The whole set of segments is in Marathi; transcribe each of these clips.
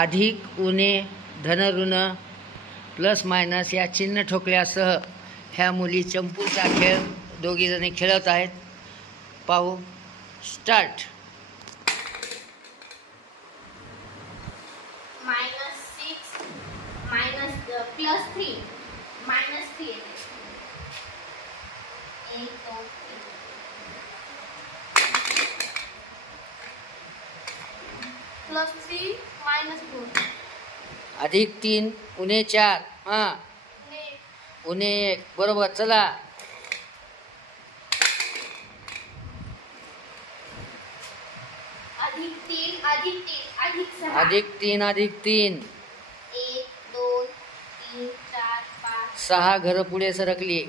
अधिक उणे धन ऋण प्लस मायनस या चिन्ह ठोकल्यासह ह्या मुली चंपूचा खेळ दोघीजणी खेळत आहेत. पाहू. स्टार्ट. -6 +3 -3 1 2 +3 -4 अधिक 3 उणे 4 उणे 1 बरोबर. चला. अधिक 3 अधिक 6 अधिक 3 अधिक 3 1 2 3 4 5 6 घरं पुढे सरकली.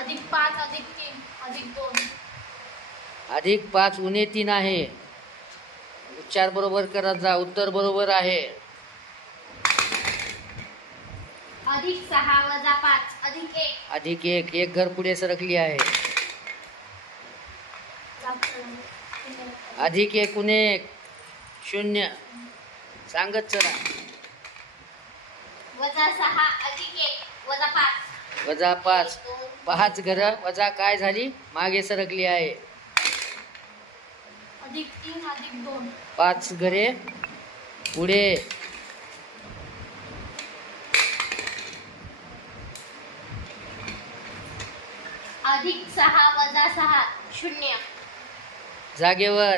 अधिक 5 अधिक 3 अधिक 2 अधिक 5 उणे 3 आहे. उच्चार बरोबर करत जा. उत्तर बरोबर आहे. अधिक 6 वजा 5 अधिक 1 अधिक 1 1 घर पुढे सरकली आहे. अधिक 1 उणे 1 0 सांगत चला. वजा 6 अधिक 1 वजा 5 वजा 5 5 घरं वजा काय झाली मागे सरकली आहे. अधिक 3 अधिक 2 5 घरे पुढे. अधिक 6 वजा 6 0 जागेवर.